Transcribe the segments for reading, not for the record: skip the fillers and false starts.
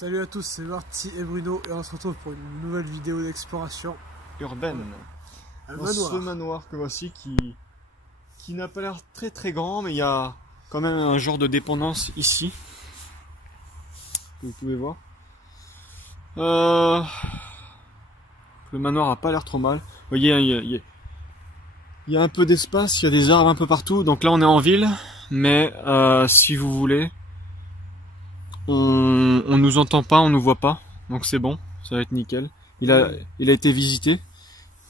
Salut à tous, c'est Marty et Bruno et on se retrouve pour une nouvelle vidéo d'exploration urbaine. Dans ce manoir que voici qui n'a pas l'air très très grand, mais il y a quand même un genre de dépendance ici. Vous pouvez voir. Le manoir a pas l'air trop mal. Vous voyez, il y a un peu d'espace, il y a des arbres un peu partout. Donc là on est en ville, mais si vous voulez, on nous entend pas, on nous voit pas. Donc c'est bon, ça va être nickel. Il a été visité.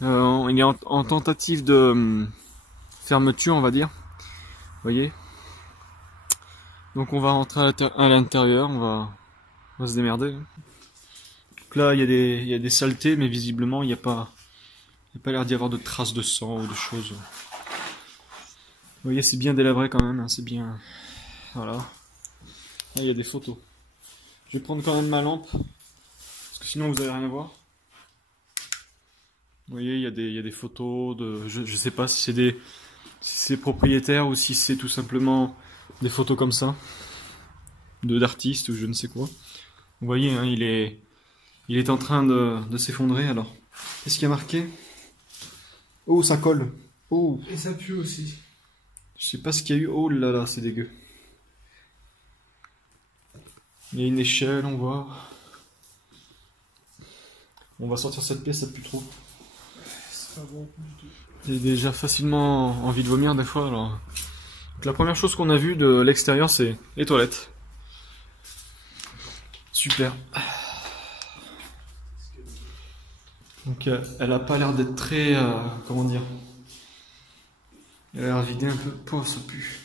Il est en tentative de fermeture, on va dire. Vous voyez. Donc on va rentrer à l'intérieur, on va se démerder. Donc là il y a des saletés, mais visiblement il n'y a pas l'air d'y avoir de traces de sang ou de choses. Vous voyez, c'est bien délabré quand même, hein, c'est bien. Voilà. Là il y a des photos. Je vais prendre quand même ma lampe, parce que sinon vous allez rien voir. Vous voyez, il y a des photos de, je sais pas si c'est propriétaire ou si c'est tout simplement des photos comme ça, d'artistes ou je ne sais quoi. Vous voyez, hein, il est en train de s'effondrer. Alors, qu'est-ce qu'il y a marqué? Oh, ça colle. Oh. Et ça pue aussi. Je sais pas ce qu'il y a eu. Oh là là, c'est dégueu. Il y a une échelle, on voit. On va sortir cette pièce, ça pue trop. C'est pas bon du tout. J'ai déjà facilement envie de vomir des fois. Alors. Donc, la première chose qu'on a vue de l'extérieur, c'est les toilettes. Super. Donc elle a pas l'air d'être très... comment dire? Elle a l'air vidée un peu. Oh, ça pue.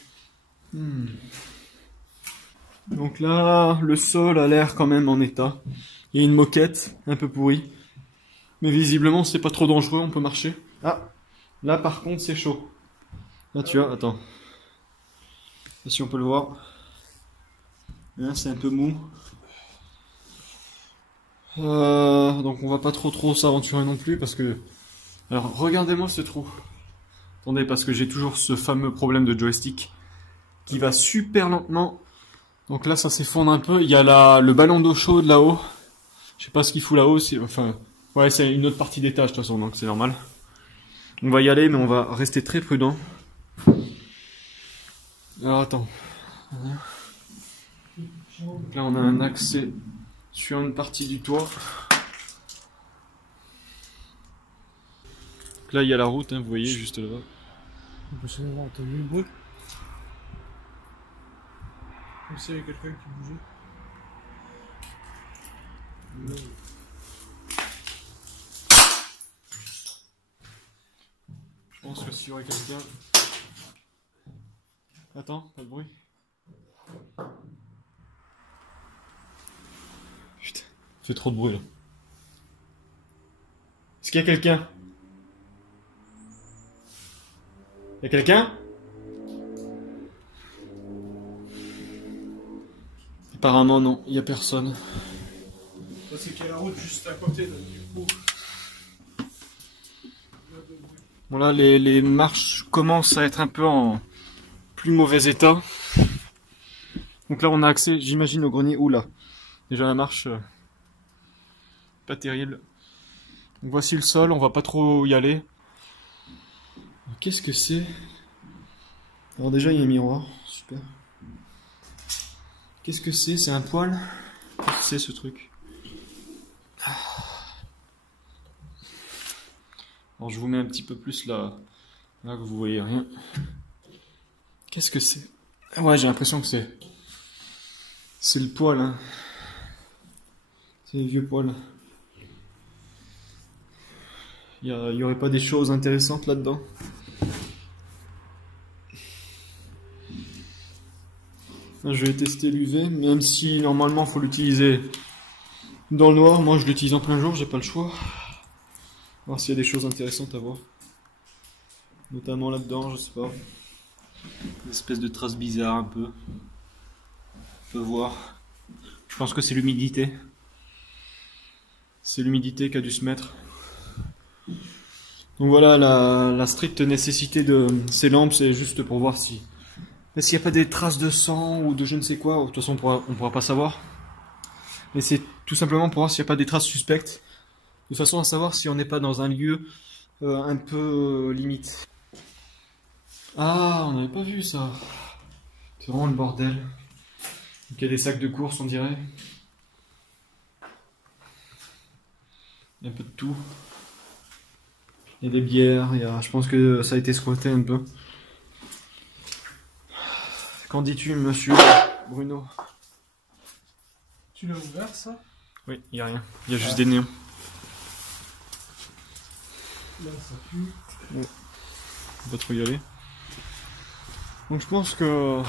Donc là, le sol a l'air quand même en état. Il y a une moquette un peu pourrie. Mais visiblement, c'est pas trop dangereux, on peut marcher. Ah, là par contre, c'est chaud. Là, tu vois, attends. Là, si on peut le voir. Là, c'est un peu mou. Donc on va pas trop s'aventurer non plus parce que... Alors, regardez-moi ce trou. Attendez, parce que j'ai toujours ce fameux problème de joystick qui va super lentement. Donc là, ça s'effondre un peu. Il y a le ballon d'eau chaude là-haut. Je sais pas ce qu'il fout là-haut. Enfin, ouais, c'est une autre partie d'étage de toute façon, donc c'est normal. On va y aller, mais on va rester très prudent. Alors attends. Donc là, on a un accès sur une partie du toit. Donc là, il y a la route, hein, vous voyez, juste là-bas. On peut sûrement avoir entendu le bruit. Comme s'il y avait quelqu'un qui bougeait. Non. Je pense que s'il y aurait quelqu'un... Attends, pas de bruit. Putain, il fait trop de bruit là. Est-ce qu'il y a quelqu'un? Il y a quelqu'un? Apparemment non, il n'y a personne. C'est qu'il y a la route juste à côté, donc du coup... Bon là, les marches commencent à être un peu en plus mauvais état. Donc là, on a accès, j'imagine, au grenier. Oula, déjà la marche, pas terrible. Donc voici le sol, on va pas trop y aller. Qu'est-ce que c'est? Alors déjà, il y a un miroir, super. Qu'est-ce que c'est? C'est un poêle? Qu'est-ce que c'est ce truc? Alors je vous mets un petit peu plus là que vous voyez rien. Qu'est-ce que c'est? Ouais, j'ai l'impression que c'est le poêle, hein. C'est les vieux poêles. Il y aurait pas des choses intéressantes là-dedans? Je vais tester l'UV, même si normalement faut l'utiliser dans le noir. Moi je l'utilise en plein jour, j'ai pas le choix. Voir s'il y a des choses intéressantes à voir. Notamment là-dedans, je sais pas. Une espèce de traces bizarres un peu. On peut voir. Je pense que c'est l'humidité. C'est l'humidité qui a dû se mettre. Donc voilà, la stricte nécessité de ces lampes, c'est juste pour voir si... S'il n'y a pas des traces de sang ou de je ne sais quoi. De toute façon, on pourra pas savoir. Mais c'est tout simplement pour voir s'il n'y a pas des traces suspectes, de façon à savoir si on n'est pas dans un lieu un peu limite. Ah, on n'avait pas vu ça. C'est vraiment le bordel. Il y a des sacs de course, on dirait. Il y a un peu de tout. Il y a des bières, je pense que ça a été squatté un peu. Qu'en dis-tu, monsieur Bruno? Tu l'as ouvert, ça? Oui, il n'y a rien. Il y a juste des néons. Là, ça pue. On va trop y aller. Donc je pense que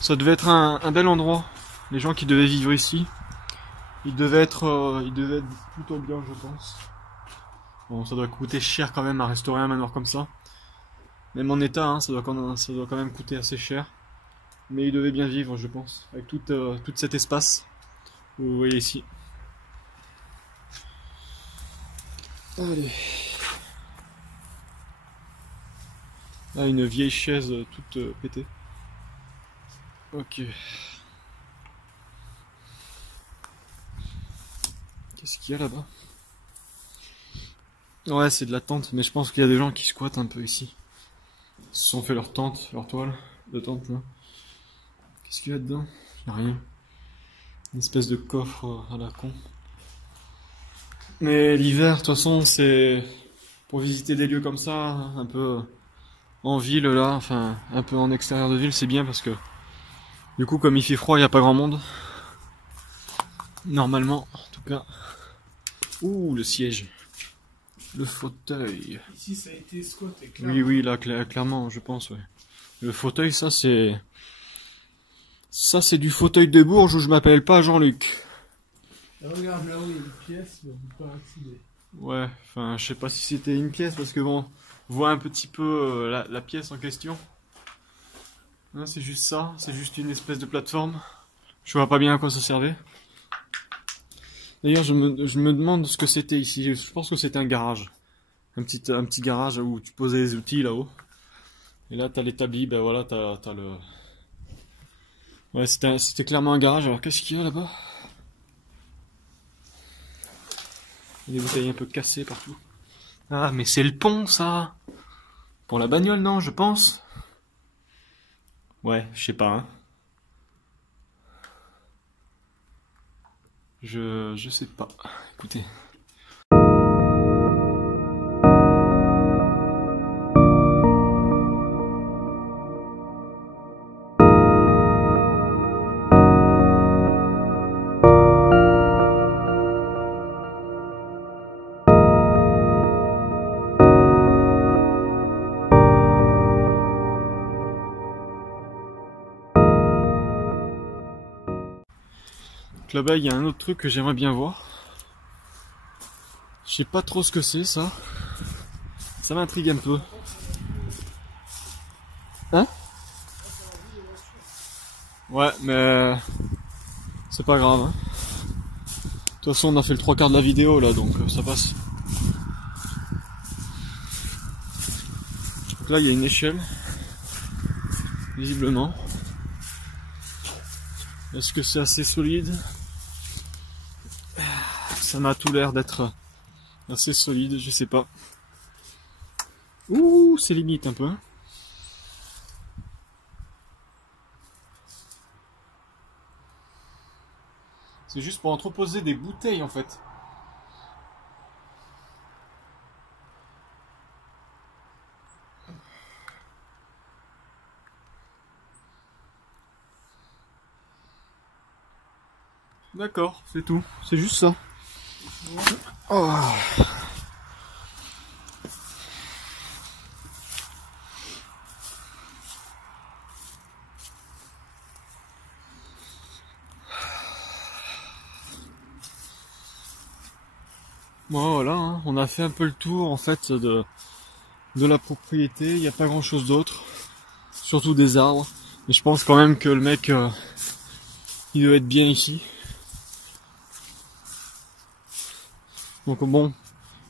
ça devait être un bel endroit. Les gens qui devaient vivre ici, ils devaient être plutôt bien, je pense. Bon, ça doit coûter cher quand même à restaurer un manoir comme ça. Même en état, hein, ça doit quand même coûter assez cher. Mais ils devaient bien vivre, je pense, avec tout cet espace. Vous voyez ici. Allez. Là, une vieille chaise toute pétée. Ok. Qu'est-ce qu'il y a là-bas? Ouais, c'est de la tente, mais je pense qu'il y a des gens qui squattent un peu ici. Ils se sont fait leur tente, leur toile de tente là. Qu'est-ce qu'il y a dedans? Il n'y a rien. Une espèce de coffre à la con. Mais l'hiver, de toute façon, c'est pour visiter des lieux comme ça, un peu en ville là, enfin un peu en extérieur de ville, c'est bien parce que du coup, comme il fait froid, il n'y a pas grand monde. Normalement, en tout cas. Ouh, le siège. Le fauteuil. Ici, ça a été squatté, clairement. Oui, là, clairement, je pense, ouais. Le fauteuil, ça, c'est du fauteuil de Bourges où je m'appelle pas Jean-Luc. Regarde là où il y a une pièce, mais on peut pas accéder. Ouais, enfin, je sais pas si c'était une pièce, parce que bon, on voit un petit peu la pièce en question. Hein, c'est juste ça, c'est juste une espèce de plateforme. Je vois pas bien à quoi ça servait. D'ailleurs, je me demande ce que c'était ici. Je pense que c'était un garage. Un petit garage où tu posais les outils là-haut. Et là, t'as l'établi, ben voilà, t'as le... Ouais, c'était clairement un garage. Alors, qu'est-ce qu'il y a là-bas? Il y a des bouteilles un peu cassées partout. Ah, mais c'est le pont, ça! Pour la bagnole, non, je pense? Ouais, je sais pas, hein. Je sais pas. Écoutez. Là-bas, il y a un autre truc que j'aimerais bien voir. Je sais pas trop ce que c'est, ça. Ça m'intrigue un peu. Hein? Ouais, mais c'est pas grave. Hein. De toute façon, on a fait le 3/4 de la vidéo, là, donc ça passe. Donc là, il y a une échelle. Visiblement. Est-ce que c'est assez solide? Ça m'a tout l'air d'être assez solide, je sais pas. Ouh, c'est limite un peu. C'est juste pour entreposer des bouteilles en fait. D'accord, c'est tout. C'est juste ça. Oh. Bon, voilà, hein. On a fait un peu le tour en fait de la propriété. Il n'y a pas grand chose d'autre. Surtout des arbres. Mais je pense quand même que le mec il doit être bien ici. Donc bon,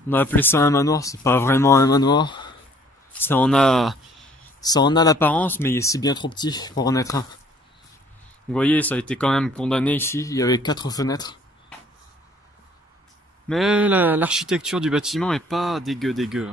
on a appelé ça un manoir, c'est pas vraiment un manoir. Ça en a l'apparence, mais c'est bien trop petit pour en être un. Vous voyez, ça a été quand même condamné ici. Il y avait 4 fenêtres. Mais l'architecture du bâtiment est pas dégueu.